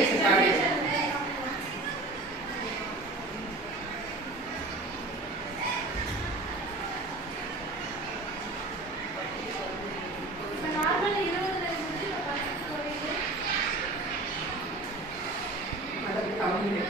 कैसे काटे Thank you.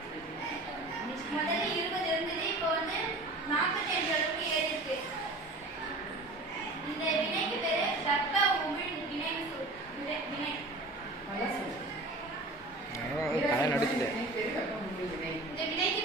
நடுக்குது